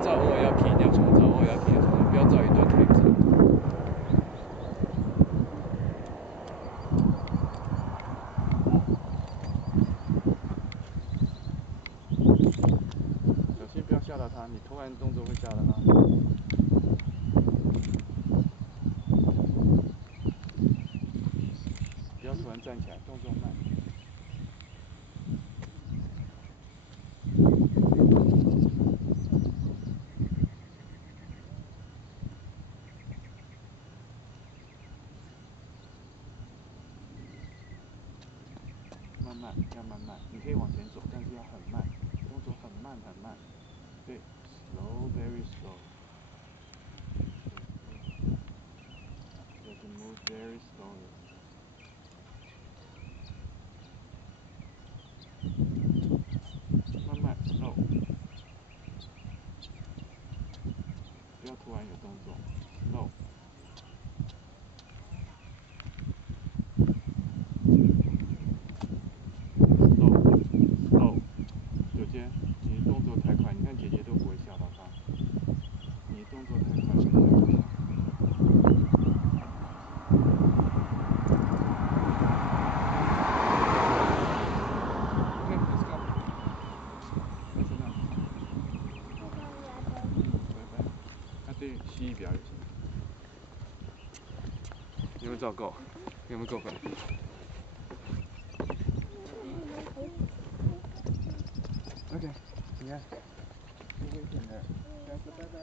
照偶尔要停，要重照，偶尔要停，要重照，不要照一段太长。小心不要吓到他，你突然动作会吓到他。不要突然站起来，动作慢。慢慢，要慢慢。你可以往前走，但是要很慢，动作很慢很慢。对 ，slow, very slow. You have to move very slowly. 慢慢 slow. 不要突然有动作 ，slow. slow. 九姐，你动作太快，你看姐姐都不会吓到他，你动作太快会吓到他。Let's go. What's enough? 拜拜。他对蜥蜴比较有兴趣。有没有照够？有没有够分？OK， 你看，不危险的，下次拜拜。